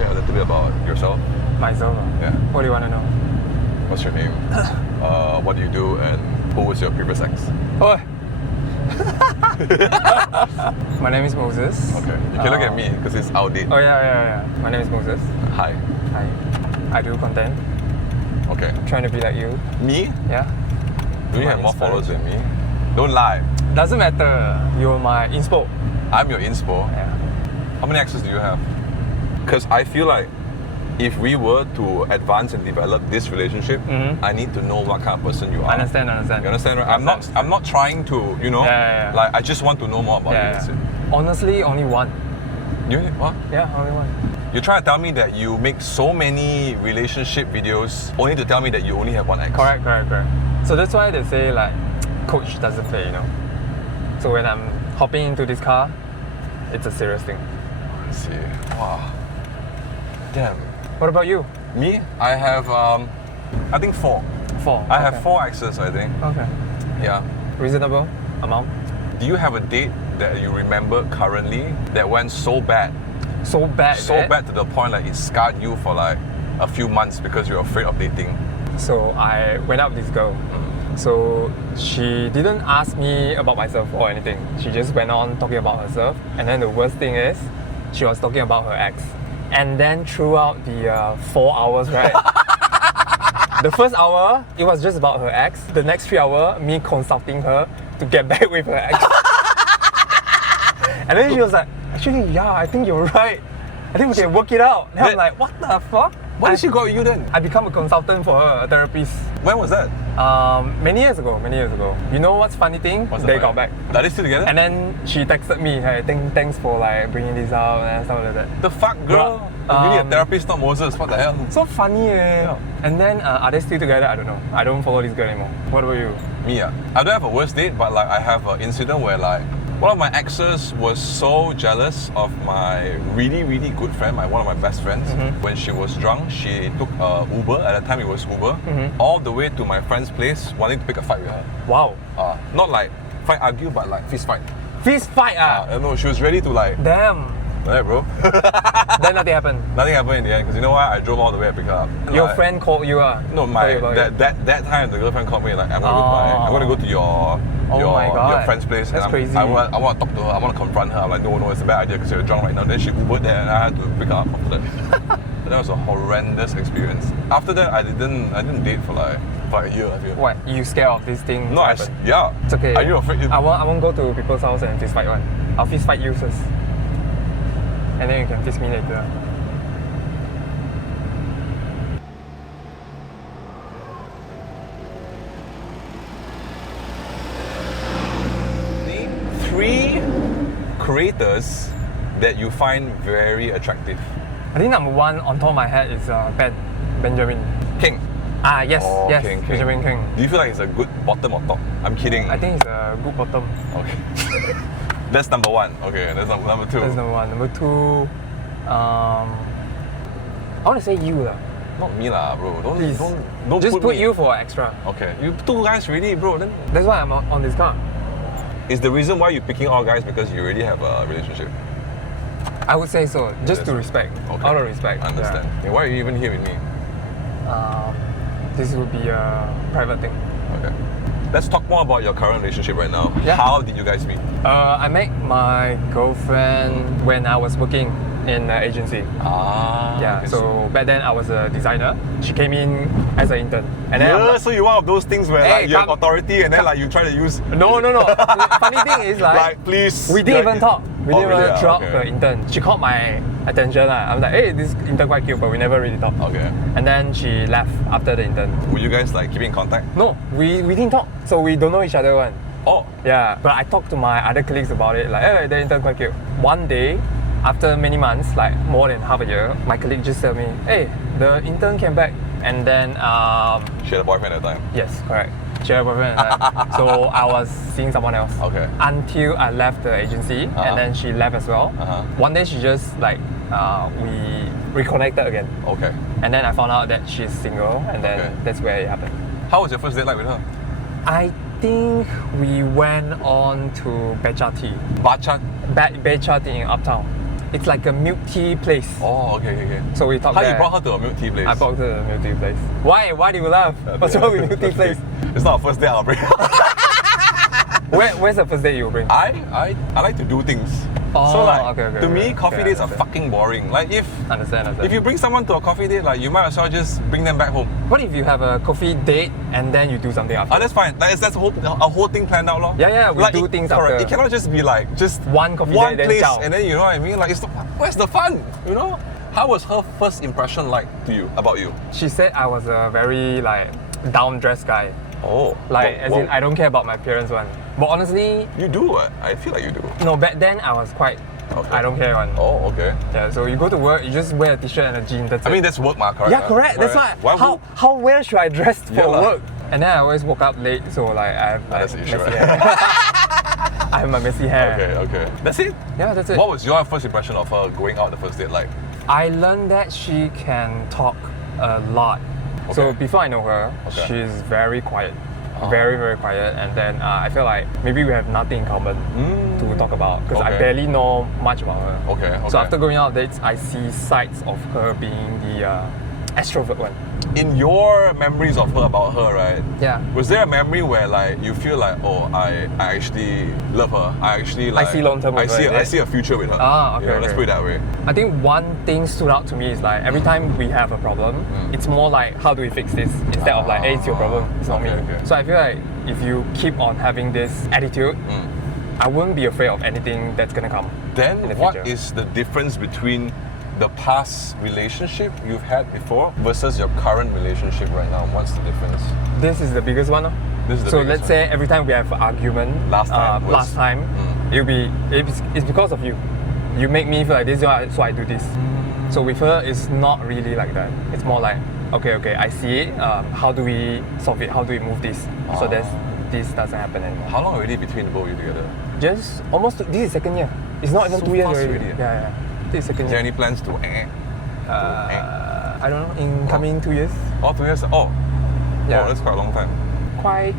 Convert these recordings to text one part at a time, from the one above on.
share a little bit about yourself? Myself? Yeah. What do you want to know? What's your name? What do you do? And who was your previous ex? Oh! My name is Moses. Okay. You can look at me because it's outdated. Oh yeah. My name is Moses. Hi. Hi. I do content. Okay. Trying to be like you. Me? Yeah. Do you have more followers than me? Don't lie. Doesn't matter. You're my inspo. I'm your inspo. Yeah. How many exes do you have? Because I feel like if we were to advance and develop this relationship, I need to know what kind of person you are. Understand. You understand, right? I'm not trying to, Yeah. like I just want to know more about you. That's it. Honestly, only one. You what? Yeah, only one. You're trying to tell me that you make so many relationship videos only to tell me that you only have one ex. Correct. So that's why they say like, coach doesn't pay, So when I'm hopping into this car, it's a serious thing. I see. Wow. Damn. What about you? Me? I have, I think 4. 4. I have 4 exes, I think. Okay. Yeah. Reasonable amount? Do you have a date that you remember currently that went so bad? So bad, So bad to the point like it scarred you for like a few months because you're afraid of dating? So I went out with this girl. So she didn't ask me about myself or anything. She just went on talking about herself. And then the worst thing is, she was talking about her ex. And then throughout the 4 hours, right? The first hour, it was just about her ex. The next 3 hours, me consulting her to get back with her ex. And then she was like, actually, yeah, I think you're right. I think we can work it out. And I'm like, what the fuck? Why did she go with you then? I become a consultant for her, a therapist. When was that? Many years ago. You know what's funny thing? They got back. Are they still together? And then she texted me, hey, thanks for like bringing this out and stuff like that. The fuck, girl? You need a therapist, not Moses. What the hell? So funny, Yeah. And then are they still together? I don't know. I don't follow this girl anymore. What about you? Me, I don't have a worst date, but like I have an incident where like one of my exes was so jealous of my really, really good friend, one of my best friends. When she was drunk, she took Uber. At the time, it was Uber, all the way to my friend's place, wanting to pick a fight with her. Wow. Not like fight, argue, but like fist fight. Fist fight, No, she was ready to like. Damn. Right, bro. Then nothing happened. Nothing happened in the end because you know what? I drove all the way to pick her up. Your friend called you, No, that time the girlfriend called me like I'm gonna go to your friend's place. That's crazy. I want to talk to her. I want to confront her. I'm like, no, it's a bad idea because you're drunk right now. Then she Ubered there and I had to pick her up after that. But that was a horrendous experience. After that, I didn't date for like a year. I feel. What? You scared of this thing? No, yeah. It's okay. Are you afraid? I won't go to people's house and fist fight one. I'll fist fight you first. And then you can fist me later. Name 3 creators that you find very attractive. I think number 1 on top of my head is Benjamin. King. Yes, King. Benjamin King. Do you feel like it's a good bottom or top? I'm kidding. I think it's a good bottom. Okay. That's number 1. Okay, that's number 2. That's number 1. Number 2, I want to say you lah. Not me lah, bro. Don't Just put me. you for extra. Okay. You 2 guys really, bro. Then That's why I'm on this car. is the reason why you're picking all guys because you already have a relationship? I would say so. Just to respect. Okay. Out of respect. I understand. Then why are you even here with me? This would be a private thing. Okay. Let's talk more about your current relationship right now. Yeah. How did you guys meet? I met my girlfriend when I was working in an agency. Okay, so back then I was a designer. She came in as an intern. And then yeah, so you're one of those things where Hey, like, you have authority and then like you try to use... No. Funny thing is like please... we didn't even talk. We didn't even drop Okay. the intern. She caught my attention. I'm like, hey, this intern quite cute, but we never really talked. Okay. And then she left after the intern. Were you guys like keeping in contact? No, we didn't talk. So we don't know each other one. Oh. Yeah, but I talked to my other colleagues about it. Like, hey, the intern quite cute. One day, after many months, like more than half a year, my colleague just told me, hey, the intern came back. And then... She had a boyfriend at the time? Yes, correct. She had a boyfriend at the time. So I was seeing someone else. Okay. Until I left the agency, and then she left as well. One day she just like, we reconnected again. Okay. And then I found out that she's single, and then that's where it happened. How was your first date like with her? I think we went on to Becha Tea. Matcha? Becha Tea in Uptown. It's like a milk tea place. Oh, okay. So we talked How there. you brought her to a milk tea place? I brought her to a milk tea place. Why? Why do you laugh? What's wrong with milk tea place? It's not a first date I'll bring. Where's the first date you will bring? I like to do things. Oh, so like, okay, to me, okay, coffee okay, dates are understand. fucking boring. Like Understand. if you bring someone to a coffee date, like you might as well just bring them back home. What if you have a coffee date and then you do something after? That's fine. That's a whole thing planned out, lor. Yeah, we do things correct. after. It cannot just be like just One coffee one date, then place, ciao. and then you know what I mean. Like, where's the fun? You know? How was her first impression like to you about you? She said I was a very like down dressed guy. Oh, Like as in I don't care about my appearance one. But honestly, you do. I feel like you do. no, back then I was quite Okay. I don't care one. Oh, okay. Yeah, so you go to work, you just wear a t-shirt and a jean, that's I it. mean, that's work, correct? Yeah, correct. That's why. How well should I dress for Yeah lah. work? And then I always woke up late, so like I have like That's the issue, messy right? hair. I have my messy hair. Okay. That's it? Yeah, that's it. What was your first impression of her going out the first date like? I learned that she can talk a lot. So Okay. before I know her, Okay. she's very quiet. Very, very quiet. And then I feel like maybe we have nothing in common to talk about because I Okay. barely know much about her. Okay. So after going out dates, I see sides of her being the extrovert one. In your memories of her about her, right? Yeah. Was there a memory where like you feel like, oh, I actually love her. I actually like. see long-term I with her, see. is I it? see a future with her. Ah, okay, You know, let's okay. put it that way. I think one thing stood out to me is like every time we have a problem, it's more like how do we fix this instead of like, hey, it's your problem, it's not Okay, me. okay. So I feel like if you keep on having this attitude, I wouldn't be afraid of anything that's gonna come. Then in the what future. is the difference between the past relationship you've had before versus your current relationship right now? What's the difference? This is the biggest one. This is the so biggest let's one. say every time we have an argument, Last time it's because of you. You make me feel like this, so I do this. So with her, it's not really like that. It's more like, okay, I see it. How do we solve it? How do we move this so that this doesn't happen anymore? How long already between the both of you together? Just almost. This is second year. It's not even So 2 years fast already. already, Yeah. This is second Is there year. any plans to I don't know. In coming 2 years. Oh, 2 years? Oh, Yeah. oh, that's quite a long time. Quite.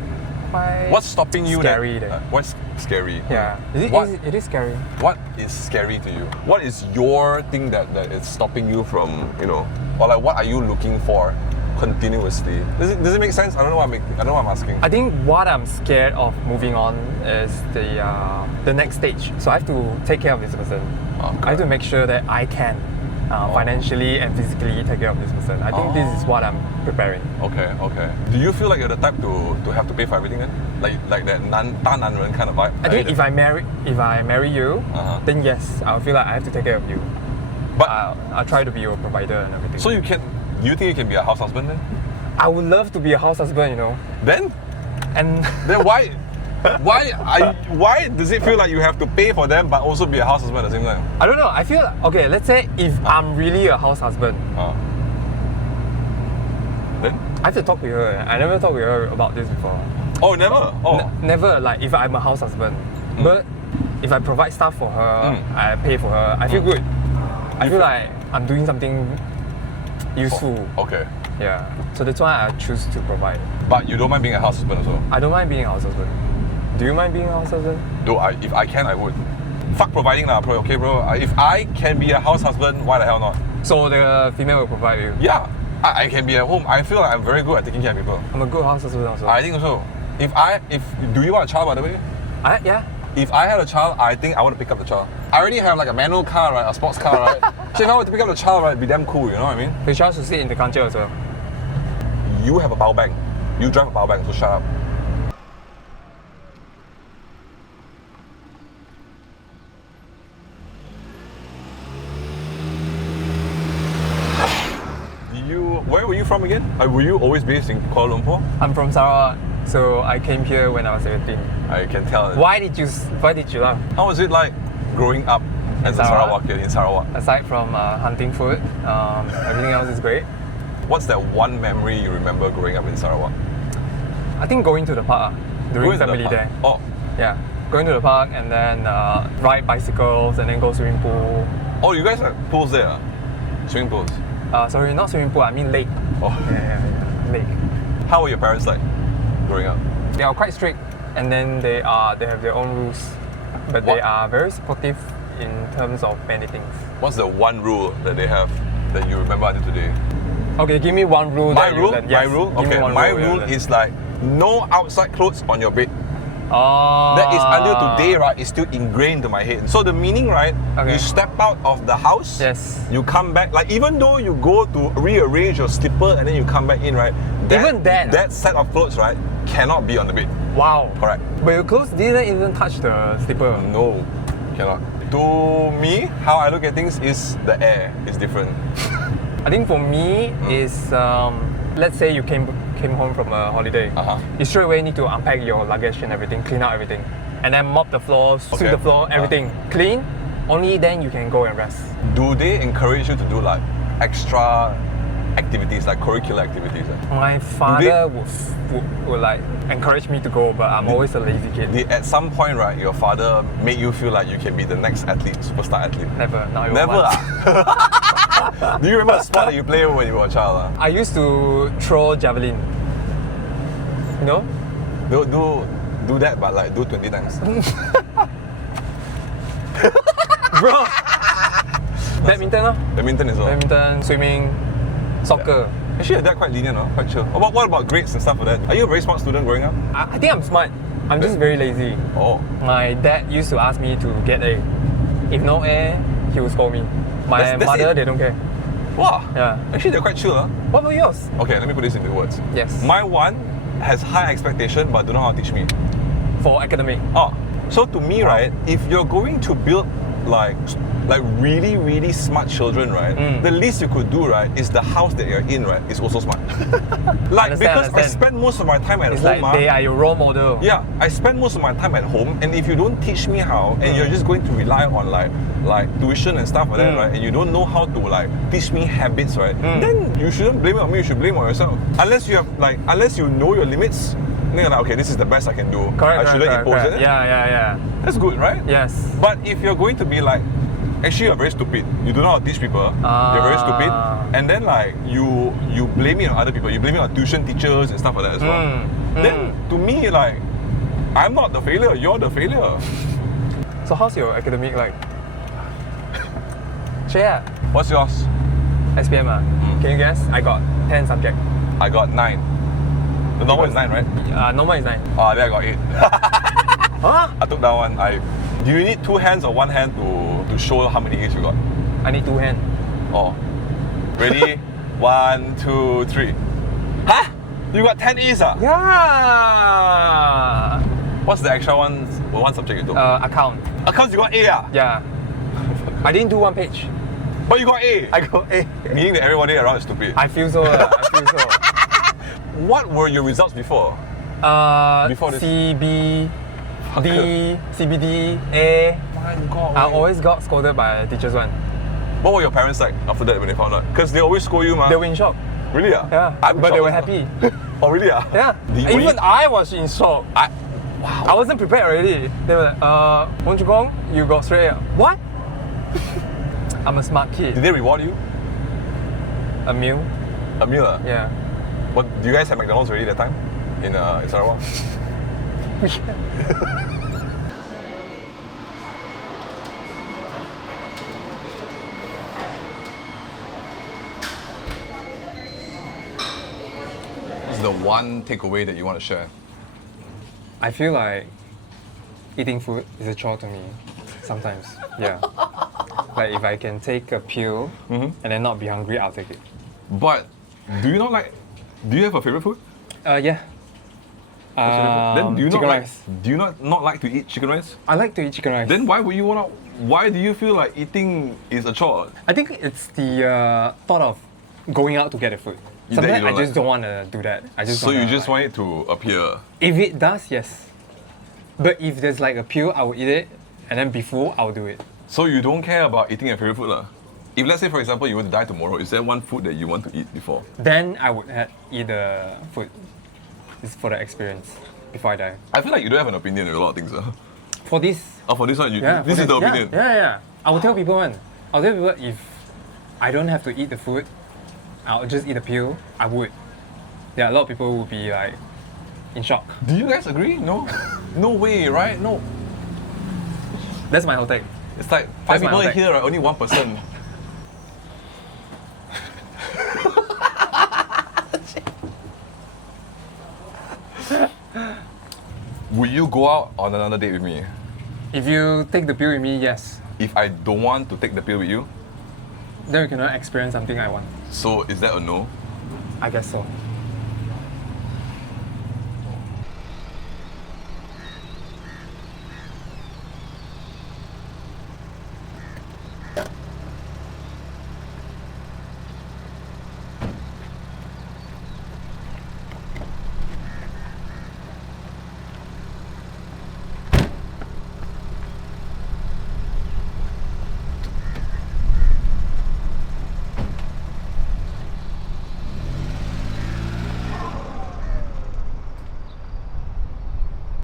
What's stopping you? Scary then. What's scary? Yeah. It is scary. What is scary to you? What is your thing that is stopping you from, you know, or like what are you looking for continuously? Does it make sense? I don't know what I'm asking. I think what I'm scared of moving on is the next stage. So I have to take care of this person. I have to make sure that I can financially and physically take care of this person. I think this is what I'm preparing. Okay. Do you feel like you're the type to have to pay for everything then? Like that 大男人 kind of vibe? I think if I marry you, then yes, I'll feel like I have to take care of you. But I'll try to be your provider and everything. so do you think you can be a house husband then? I would love to be a house husband, you know. Then And why does it feel like you have to pay for them but also be a house husband at the same time? I don't know. I feel okay. Let's say if I'm really a house husband, Then? I have to talk with her. I never talked with her about this before. Oh, never? Oh. Never like if I'm a house husband. But if I provide stuff for her, I pay for her, I feel good. I feel like I'm doing something useful. Okay. Yeah. So that's why I choose to provide. But you don't mind being a house husband also? I don't mind being a house husband. Do you mind being a house husband? Though if I can, I would. Fuck providing lah, bro. Okay, bro. If I can be a house husband, why the hell not? So the female will provide you. Yeah. I can be at home. I feel like I'm very good at taking care of people. I'm a good house husband also. I think so. Do you want a child, by the way? Yeah. If I had a child, I think I want to pick up the child. I already have like a manual car, right? A sports car, right? So if I were to pick up the child, right, it'd be damn cool, you know what I mean? The child should sit in the country as well. You have a power bank. You drive a power bank, so shut up. Where were you from again? Were you always based in Kuala Lumpur? I'm from Sarawak, so I came here when I was 17. I can tell. Why did you laugh? How was it like growing up as a Sarawak? Sarawakian in Sarawak? Aside from hunting food, everything else is great. What's that one memory you remember growing up in Sarawak? I think going to the park during Going to the family park. day. Oh, Yeah, going to the park and then ride bicycles and then go swimming pool. oh, you guys have pools there? Swimming pools. Sorry, not swimming pool. I mean lake. Oh, Yeah, lake. how were your parents like growing up? They are quite strict, and then they have their own rules, but they What? are very supportive in terms of many things. What's the one rule that they have that you remember until today? Okay, give me one rule. My that rule? You learned. My Yes, rule? give me Okay, one my you rule learned. is like no outside clothes on your bed. Oh. That is until today, right? It's still ingrained to my head. So the meaning, right? Okay. You step out of the house. Yes. You come back. Like even though you go to rearrange your slipper and then you come back in, right? Even that? That set of clothes, right, cannot be on the bed. Wow. Correct. But your clothes didn't even touch the slipper. No, cannot. To me, how I look at things is the air is different. I think for me is let's say you came home from a holiday. You straight away need to unpack your luggage and everything, clean out everything, and then mop the floor, sweep the floor, everything clean. Only then you can go and rest. Do they encourage you to do like extra activities, like curricular activities? My father would like encourage me to go, but I'm always a lazy kid. At some point, right, your father made you feel like you can be the next athlete, superstar athlete? Never. Now you Never. want. Do you remember a sport that you played when you were a child? I used to throw javelin. You know? Do that, but like do 20 times. Bro! Badminton, no? Badminton as well. Badminton, swimming, soccer. Actually, your dad quite lenient, no? Quite chill. What about grades and stuff like that? Are you a very smart student growing up? I think I'm smart. I'm just very lazy. Oh. My dad used to ask me to get A. If no A, he will scold me. My That's mother, it? they don't care. Wow. Yeah. Actually, they're quite chill, huh? What about yours? Okay, let me put this into words. Yes. My one has high expectation but don't know how to teach me. For academic. Oh, so to me, right, if you're going to build like really, really smart children, right, the least you could do, right, is the house that you're in, right, is also smart. Like, because I spend most of my time at It's home. like they are your role model. Yeah, I spend most of my time at home, and if you don't teach me how, and you're just going to rely on like tuition and stuff like that, right, and you don't know how to like teach me habits, right, then you shouldn't blame it on me. You should blame it on yourself. Unless you know your limits. Then you're like, okay, this is the best I can do. Correct. I shouldn't impose it. Yeah. That's good, right? Yes. But if you're going to be like, actually you're very stupid, you don't know how to teach people, you're very stupid, and then like you blame it on other people, you blame it on tuition teachers and stuff like that as well. Then to me, like, I'm not the failure, you're the failure. So how's your academic like? Share. What's yours? SPM Can you guess? I got 10 subjects. I got 9. The normal is 9, right? Normal is 9. Ah, then I got 8. Huh? I took that one. Do you need 2 hands or 1 hand to show how many A's you got? I need 2 hands. Oh. Ready? 1, 2, 3. Huh? You got 10 A's, ah? Yeah. What's the extra one subject you took? Account. Accounts you got A, ah? Yeah. I didn't do one page. But you got A. I got A. Meaning that everybody around is stupid. I feel so. I feel so. What were your results before? Before this? CB, D, CBD, A. My God. I always got scolded by teachers one. What were your parents like after that when they found out? Because they always scold you, ma. They were in shock. Really, ah? Yeah. I'm But they shocked were also. happy. Oh, really, ah? Yeah. Even I was in shock. Wow. I wasn't prepared already. They were like, Wong Chu Kong, you got straight A. What? I'm a smart kid. Did they reward you? A meal? A meal, ah? Yeah. What, do you guys have McDonald's already that time? In Sarawak? What's the one takeaway that you want to share? I feel like eating food is a chore to me sometimes. Yeah. Like if I can take a pill and then not be hungry, I'll take it. But do you have a favorite food? Yeah. Then do you chicken not rice. do you not like to eat chicken rice? I like to eat chicken rice. Then why do you feel like eating is a chore? I think it's the thought of going out to get the food. That Sometimes you I don't just like. don't want to do that. So you just want it to appear. If it does, yes. But if there's like a pill, I will eat it, and then before I'll do it. So you don't care about eating your favorite food, lah? If let's say for example you want to die tomorrow, is there one food that you want to eat before? Then I would eat the food. It's for the experience before I die. I feel like you don't have an opinion on a lot of things. For this, Oh, for this one, yeah, this for is the this- opinion. Yeah. I will tell people one. I'll tell people if I don't have to eat the food, I'll just eat a pill. I would. Yeah, a lot of people will be like in shock. Do you guys agree? No? No way, right? No. That's my whole take. It's like 5 That's my people outtake. here, right? Only one person. Would you go out on another date with me? If you take the pill with me, yes. If I don't want to take the pill with you, Then we cannot experience something I want. so is that a no? I guess so.